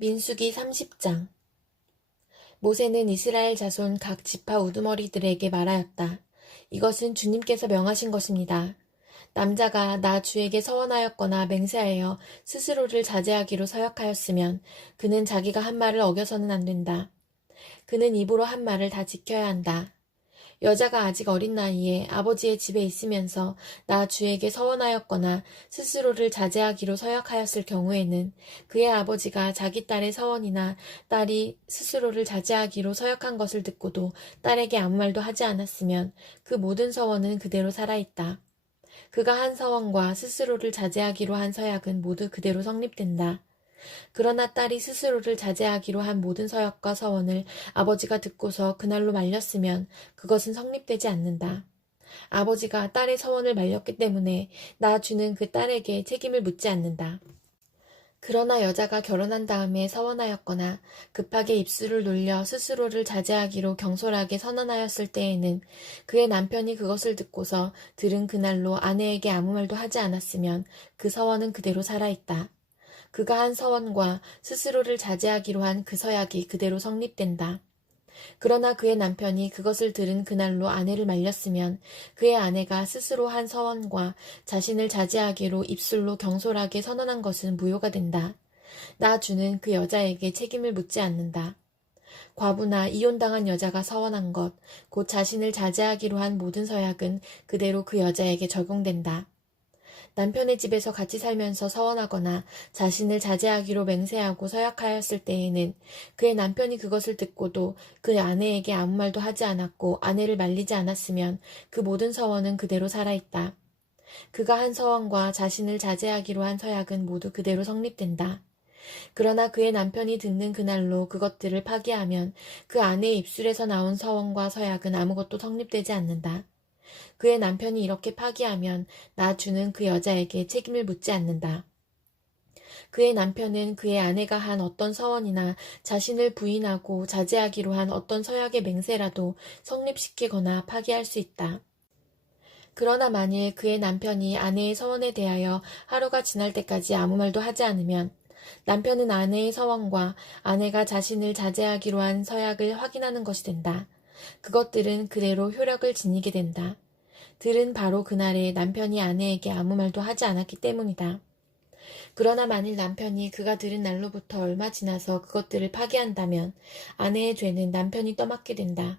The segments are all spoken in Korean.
민수기 30장. 모세는 이스라엘 자손 각 지파 우두머리들에게 말하였다. 이것은 주님께서 명하신 것입니다. 남자가 나 주에게 서원하였거나 맹세하여 스스로를 자제하기로 서약하였으면 그는 자기가 한 말을 어겨서는 안 된다. 그는 입으로 한 말을 다 지켜야 한다. 여자가 아직 어린 나이에 아버지의 집에 있으면서 나 주에게 서원하였거나 스스로를 자제하기로 서약하였을 경우에는 그의 아버지가 자기 딸의 서원이나 딸이 스스로를 자제하기로 서약한 것을 듣고도 딸에게 아무 말도 하지 않았으면 그 모든 서원은 그대로 살아있다. 그가 한 서원과 스스로를 자제하기로 한 서약은 모두 그대로 성립된다. 그러나 딸이 스스로를 자제하기로 한 모든 서약과 서원을 아버지가 듣고서 그날로 말렸으면 그것은 성립되지 않는다. 아버지가 딸의 서원을 말렸기 때문에 나 주는 그 딸에게 책임을 묻지 않는다. 그러나 여자가 결혼한 다음에 서원하였거나 급하게 입술을 놀려 스스로를 자제하기로 경솔하게 선언하였을 때에는 그의 남편이 그것을 듣고서 들은 그날로 아내에게 아무 말도 하지 않았으면 그 서원은 그대로 살아있다. 그가 한 서원과 스스로를 자제하기로 한 그 서약이 그대로 성립된다. 그러나 그의 남편이 그것을 들은 그날로 아내를 말렸으면 그의 아내가 스스로 한 서원과 자신을 자제하기로 입술로 경솔하게 선언한 것은 무효가 된다. 나 주는 그 여자에게 책임을 묻지 않는다. 과부나 이혼당한 여자가 서원한 것, 곧 자신을 자제하기로 한 모든 서약은 그대로 그 여자에게 적용된다. 남편의 집에서 같이 살면서 서원하거나 자신을 자제하기로 맹세하고 서약하였을 때에는 그의 남편이 그것을 듣고도 그 아내에게 아무 말도 하지 않았고 아내를 말리지 않았으면 그 모든 서원은 그대로 살아있다. 그가 한 서원과 자신을 자제하기로 한 서약은 모두 그대로 성립된다. 그러나 그의 남편이 듣는 그날로 그것들을 파기하면 그 아내의 입술에서 나온 서원과 서약은 아무것도 성립되지 않는다. 그의 남편이 이렇게 파기하면 나 주는 그 여자에게 책임을 묻지 않는다. 그의 남편은 그의 아내가 한 어떤 서원이나 자신을 부인하고 자제하기로 한 어떤 서약의 맹세라도 성립시키거나 파기할 수 있다. 그러나 만일 그의 남편이 아내의 서원에 대하여 하루가 지날 때까지 아무 말도 하지 않으면 남편은 아내의 서원과 아내가 자신을 자제하기로 한 서약을 확인하는 것이 된다. 그것들은 그대로 효력을 지니게 된다. 들은 바로 그날에 남편이 아내에게 아무 말도 하지 않았기 때문이다. 그러나 만일 남편이 그가 들은 날로부터 얼마 지나서 그것들을 파기한다면 아내의 죄는 남편이 떠맡게 된다.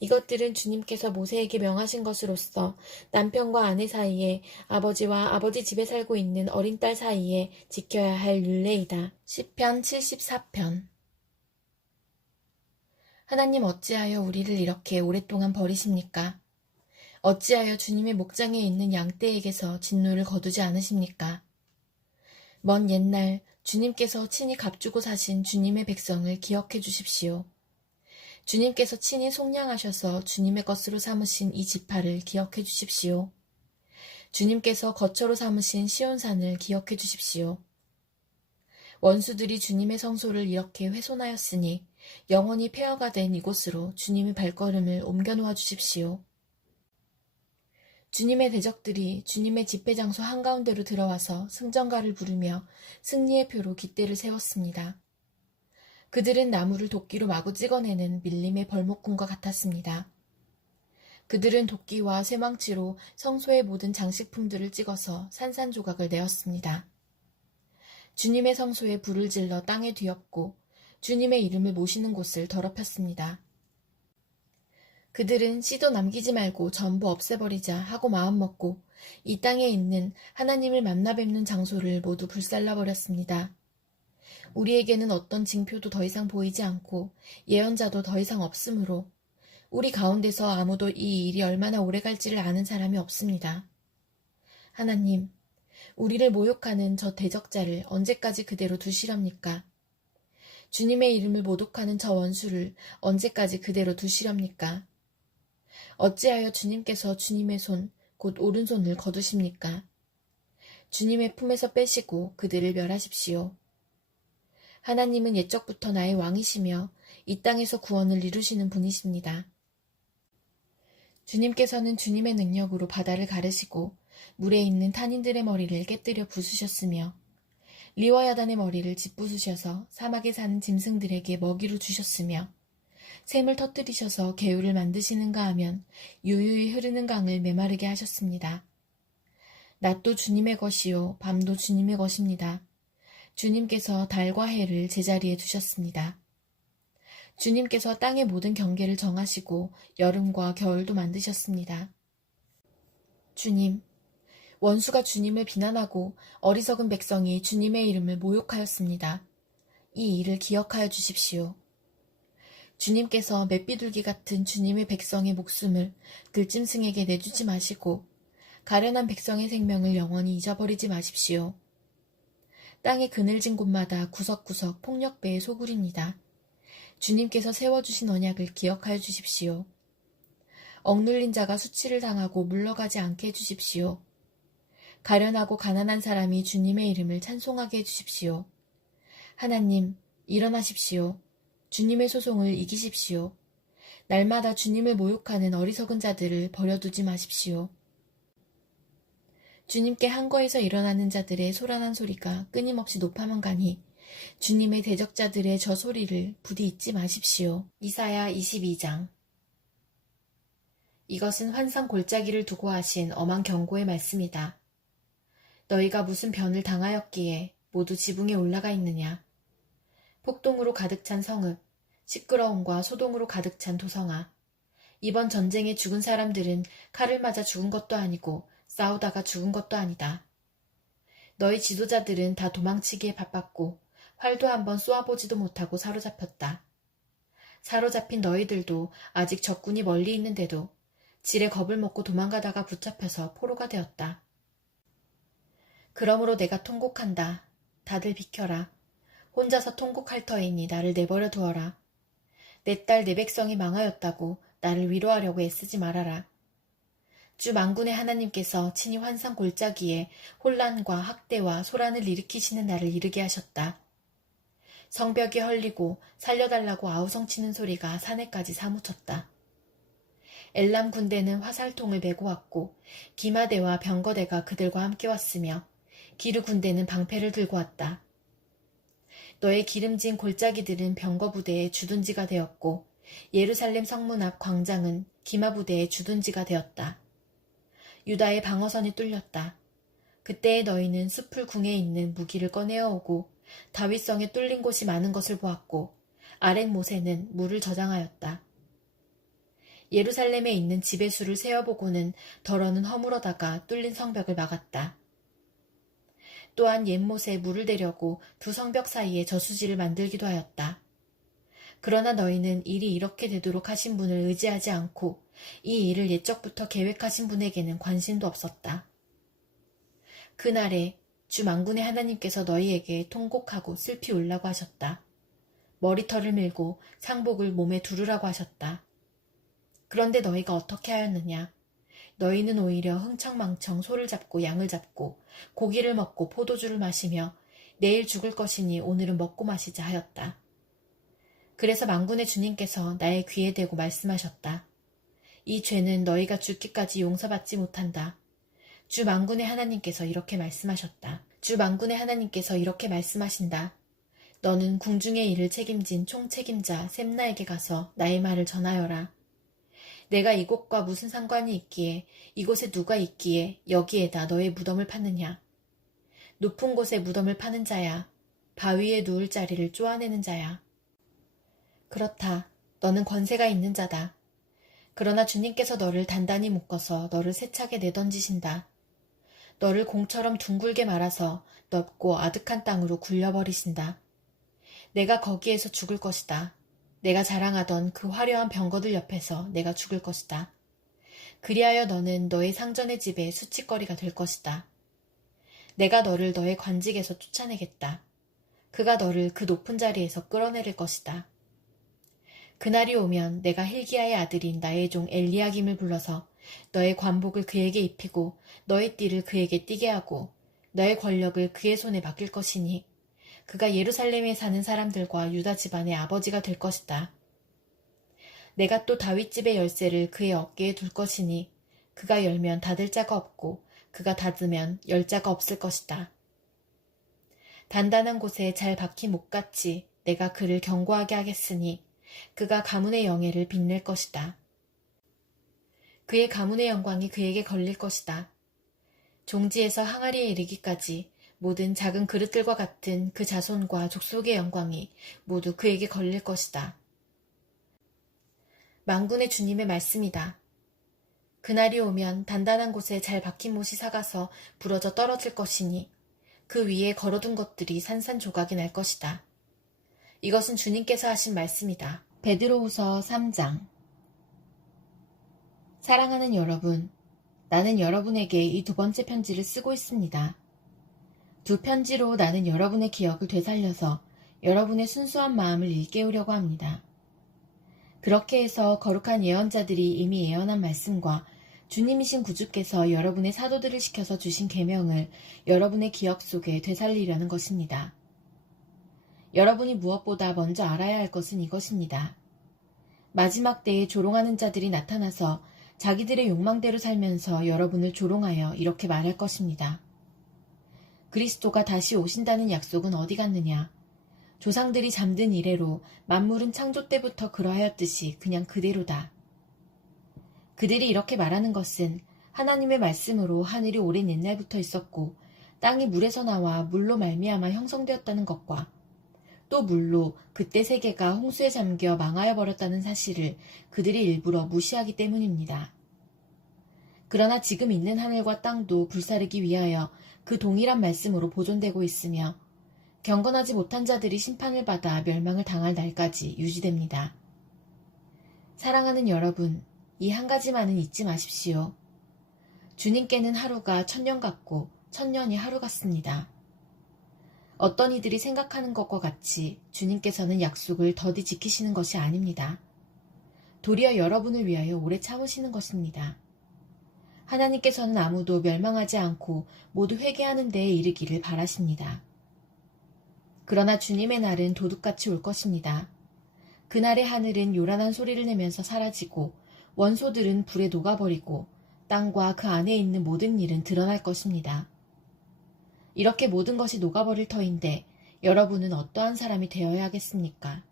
이것들은 주님께서 모세에게 명하신 것으로서 남편과 아내 사이에 아버지와 아버지 집에 살고 있는 어린 딸 사이에 지켜야 할 율례이다. 시편 74편. 하나님 어찌하여 우리를 이렇게 오랫동안 버리십니까? 어찌하여 주님의 목장에 있는 양떼에게서 진노를 거두지 않으십니까? 먼 옛날 주님께서 친히 값주고 사신 주님의 백성을 기억해 주십시오. 주님께서 친히 속량하셔서 주님의 것으로 삼으신 이 지파를 기억해 주십시오. 주님께서 거처로 삼으신 시온산을 기억해 주십시오. 원수들이 주님의 성소를 이렇게 훼손하였으니 영원히 폐허가 된 이곳으로 주님의 발걸음을 옮겨 놓아 주십시오. 주님의 대적들이 주님의 집회장소 한가운데로 들어와서 승전가를 부르며 승리의 표로 깃대를 세웠습니다. 그들은 나무를 도끼로 마구 찍어내는 밀림의 벌목꾼과 같았습니다. 그들은 도끼와 쇠망치로 성소의 모든 장식품들을 찍어서 산산조각을 내었습니다. 주님의 성소에 불을 질러 땅에 뒤엎고 주님의 이름을 모시는 곳을 더럽혔습니다. 그들은 씨도 남기지 말고 전부 없애버리자 하고 마음먹고 이 땅에 있는 하나님을 만나 뵙는 장소를 모두 불살라버렸습니다. 우리에게는 어떤 징표도 더 이상 보이지 않고 예언자도 더 이상 없으므로 우리 가운데서 아무도 이 일이 얼마나 오래 갈지를 아는 사람이 없습니다. 하나님, 우리를 모욕하는 저 대적자를 언제까지 그대로 두시렵니까? 주님의 이름을 모독하는 저 원수를 언제까지 그대로 두시렵니까? 어찌하여 주님께서 주님의 손, 곧 오른손을 거두십니까? 주님의 품에서 빼시고 그들을 멸하십시오. 하나님은 옛적부터 나의 왕이시며 이 땅에서 구원을 이루시는 분이십니다. 주님께서는 주님의 능력으로 바다를 가르시고 물에 있는 탄인들의 머리를 깨뜨려 부수셨으며 리워야단의 머리를 짓부수셔서 사막에 사는 짐승들에게 먹이로 주셨으며 샘을 터뜨리셔서 개울을 만드시는가 하면 유유히 흐르는 강을 메마르게 하셨습니다. 낮도 주님의 것이요 밤도 주님의 것입니다. 주님께서 달과 해를 제자리에 두셨습니다. 주님께서 땅의 모든 경계를 정하시고 여름과 겨울도 만드셨습니다. 주님, 원수가 주님을 비난하고 어리석은 백성이 주님의 이름을 모욕하였습니다. 이 일을 기억하여 주십시오. 주님께서 맷비둘기 같은 주님의 백성의 목숨을 들짐승에게 내주지 마시고 가련한 백성의 생명을 영원히 잊어버리지 마십시오. 땅의 그늘진 곳마다 구석구석 폭력배의 소굴입니다. 주님께서 세워주신 언약을 기억하여 주십시오. 억눌린 자가 수치를 당하고 물러가지 않게 해주십시오. 가련하고 가난한 사람이 주님의 이름을 찬송하게 해주십시오. 하나님, 일어나십시오. 주님의 소송을 이기십시오. 날마다 주님을 모욕하는 어리석은 자들을 버려두지 마십시오. 주님께 한거에서 일어나는 자들의 소란한 소리가 끊임없이 높아만 가니 주님의 대적자들의 저 소리를 부디 잊지 마십시오. 이사야 22장. 이것은 환상 골짜기를 두고 하신 엄한 경고의 말씀이다. 너희가 무슨 변을 당하였기에 모두 지붕에 올라가 있느냐. 폭동으로 가득 찬 성읍, 시끄러움과 소동으로 가득 찬 도성아. 이번 전쟁에 죽은 사람들은 칼을 맞아 죽은 것도 아니고 싸우다가 죽은 것도 아니다. 너희 지도자들은 다 도망치기에 바빴고 활도 한번 쏘아보지도 못하고 사로잡혔다. 사로잡힌 너희들도 아직 적군이 멀리 있는데도 질에 겁을 먹고 도망가다가 붙잡혀서 포로가 되었다. 그러므로 내가 통곡한다. 다들 비켜라. 혼자서 통곡할 터이니 나를 내버려 두어라. 내 딸 내 백성이 망하였다고 나를 위로하려고 애쓰지 말아라. 주 만군의 하나님께서 친히 환상 골짜기에 혼란과 학대와 소란을 일으키시는 날을 이르게 하셨다. 성벽이 헐리고 살려달라고 아우성치는 소리가 산에까지 사무쳤다. 엘람 군대는 화살통을 메고 왔고 기마대와 병거대가 그들과 함께 왔으며 기르 군대는 방패를 들고 왔다. 너의 기름진 골짜기들은 병거 부대의 주둔지가 되었고 예루살렘 성문 앞 광장은 기마 부대의 주둔지가 되었다. 유다의 방어선이 뚫렸다. 그때의 너희는 숲을 궁에 있는 무기를 꺼내어 오고 다윗성에 뚫린 곳이 많은 것을 보았고 아랫 모세는 물을 저장하였다. 예루살렘에 있는 집의 수를 세어보고는 덜어는 허물어다가 뚫린 성벽을 막았다. 또한 옛못에 물을 대려고 두 성벽 사이에 저수지를 만들기도 하였다. 그러나 너희는 일이 이렇게 되도록 하신 분을 의지하지 않고 이 일을 옛적부터 계획하신 분에게는 관심도 없었다. 그날에 주 만군의 하나님께서 너희에게 통곡하고 슬피 울라고 하셨다. 머리털을 밀고 상복을 몸에 두르라고 하셨다. 그런데 너희가 어떻게 하였느냐? 너희는 오히려 흥청망청 소를 잡고 양을 잡고 고기를 먹고 포도주를 마시며 내일 죽을 것이니 오늘은 먹고 마시자 하였다. 그래서 만군의 주님께서 나의 귀에 대고 말씀하셨다. 이 죄는 너희가 죽기까지 용서받지 못한다. 주 만군의 하나님께서 이렇게 말씀하셨다. 주 만군의 하나님께서 이렇게 말씀하신다. 너는 궁중의 일을 책임진 총책임자 셈나에게 가서 나의 말을 전하여라. 내가 이곳과 무슨 상관이 있기에 이곳에 누가 있기에 여기에다 너의 무덤을 파느냐. 높은 곳에 무덤을 파는 자야. 바위에 누울 자리를 쪼아내는 자야. 그렇다. 너는 권세가 있는 자다. 그러나 주님께서 너를 단단히 묶어서 너를 세차게 내던지신다. 너를 공처럼 둥글게 말아서 넓고 아득한 땅으로 굴려버리신다. 내가 거기에서 죽을 것이다. 내가 자랑하던 그 화려한 병거들 옆에서 내가 죽을 것이다. 그리하여 너는 너의 상전의 집에 수치거리가 될 것이다. 내가 너를 너의 관직에서 쫓아내겠다. 그가 너를 그 높은 자리에서 끌어내릴 것이다. 그날이 오면 내가 힐기야의 아들인 나의 종 엘리야김을 불러서 너의 관복을 그에게 입히고 너의 띠를 그에게 띠게 하고 너의 권력을 그의 손에 맡길 것이니 그가 예루살렘에 사는 사람들과 유다 집안의 아버지가 될 것이다. 내가 또 다윗 집의 열쇠를 그의 어깨에 둘 것이니 그가 열면 닫을 자가 없고 그가 닫으면 열 자가 없을 것이다. 단단한 곳에 잘 박힌 목같이 내가 그를 견고하게 하겠으니 그가 가문의 영예를 빛낼 것이다. 그의 가문의 영광이 그에게 걸릴 것이다. 종지에서 항아리에 이르기까지 모든 작은 그릇들과 같은 그 자손과 족속의 영광이 모두 그에게 걸릴 것이다. 만군의 주님의 말씀이다. 그날이 오면 단단한 곳에 잘 박힌 못이 삭아서 부러져 떨어질 것이니 그 위에 걸어둔 것들이 산산조각이 날 것이다. 이것은 주님께서 하신 말씀이다. 베드로후서 3장. 사랑하는 여러분, 나는 여러분에게 이 두 번째 편지를 쓰고 있습니다. 두 편지로 나는 여러분의 기억을 되살려서 여러분의 순수한 마음을 일깨우려고 합니다. 그렇게 해서 거룩한 예언자들이 이미 예언한 말씀과 주님이신 구주께서 여러분의 사도들을 시켜서 주신 계명을 여러분의 기억 속에 되살리려는 것입니다. 여러분이 무엇보다 먼저 알아야 할 것은 이것입니다. 마지막 때에 조롱하는 자들이 나타나서 자기들의 욕망대로 살면서 여러분을 조롱하여 이렇게 말할 것입니다. 그리스도가 다시 오신다는 약속은 어디 갔느냐? 조상들이 잠든 이래로 만물은 창조 때부터 그러하였듯이 그냥 그대로다. 그들이 이렇게 말하는 것은 하나님의 말씀으로 하늘이 오랜 옛날부터 있었고 땅이 물에서 나와 물로 말미암아 형성되었다는 것과 또 물로 그때 세계가 홍수에 잠겨 망하여 버렸다는 사실을 그들이 일부러 무시하기 때문입니다. 그러나 지금 있는 하늘과 땅도 불사르기 위하여 그 동일한 말씀으로 보존되고 있으며 경건하지 못한 자들이 심판을 받아 멸망을 당할 날까지 유지됩니다. 사랑하는 여러분, 이 한 가지만은 잊지 마십시오. 주님께는 하루가 천년 같고 천년이 하루 같습니다. 어떤 이들이 생각하는 것과 같이 주님께서는 약속을 더디 지키시는 것이 아닙니다. 도리어 여러분을 위하여 오래 참으시는 것입니다. 하나님께서는 아무도 멸망하지 않고 모두 회개하는 데에 이르기를 바라십니다. 그러나 주님의 날은 도둑같이 올 것입니다. 그날의 하늘은 요란한 소리를 내면서 사라지고 원소들은 불에 녹아버리고 땅과 그 안에 있는 모든 일은 드러날 것입니다. 이렇게 모든 것이 녹아버릴 터인데 여러분은 어떠한 사람이 되어야 하겠습니까?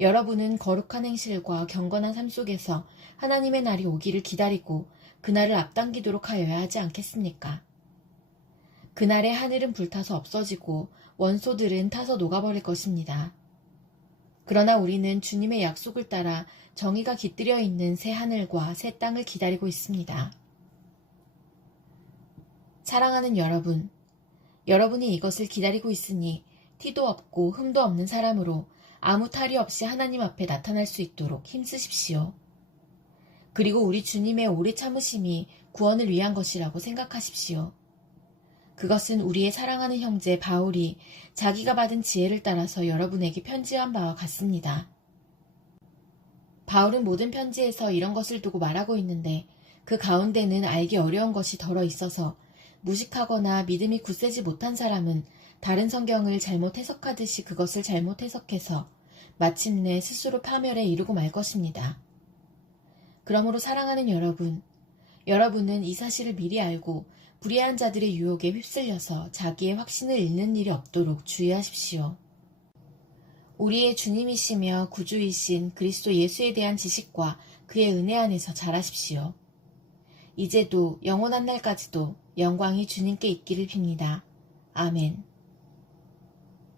여러분은 거룩한 행실과 경건한 삶 속에서 하나님의 날이 오기를 기다리고 그날을 앞당기도록 하여야 하지 않겠습니까? 그날의 하늘은 불타서 없어지고 원소들은 타서 녹아버릴 것입니다. 그러나 우리는 주님의 약속을 따라 정의가 깃들여 있는 새 하늘과 새 땅을 기다리고 있습니다. 사랑하는 여러분, 여러분이 이것을 기다리고 있으니 티도 없고 흠도 없는 사람으로 아무 탈이 없이 하나님 앞에 나타날 수 있도록 힘쓰십시오. 그리고 우리 주님의 오래 참으심이 구원을 위한 것이라고 생각하십시오. 그것은 우리의 사랑하는 형제 바울이 자기가 받은 지혜를 따라서 여러분에게 편지한 바와 같습니다. 바울은 모든 편지에서 이런 것을 두고 말하고 있는데 그 가운데는 알기 어려운 것이 덜어 있어서 무식하거나 믿음이 굳세지 못한 사람은 다른 성경을 잘못 해석하듯이 그것을 잘못 해석해서 마침내 스스로 파멸에 이르고 말 것입니다. 그러므로 사랑하는 여러분, 여러분은 이 사실을 미리 알고 불의한 자들의 유혹에 휩쓸려서 자기의 확신을 잃는 일이 없도록 주의하십시오. 우리의 주님이시며 구주이신 그리스도 예수에 대한 지식과 그의 은혜 안에서 자라십시오. 이제도 영원한 날까지도 영광이 주님께 있기를 빕니다. 아멘.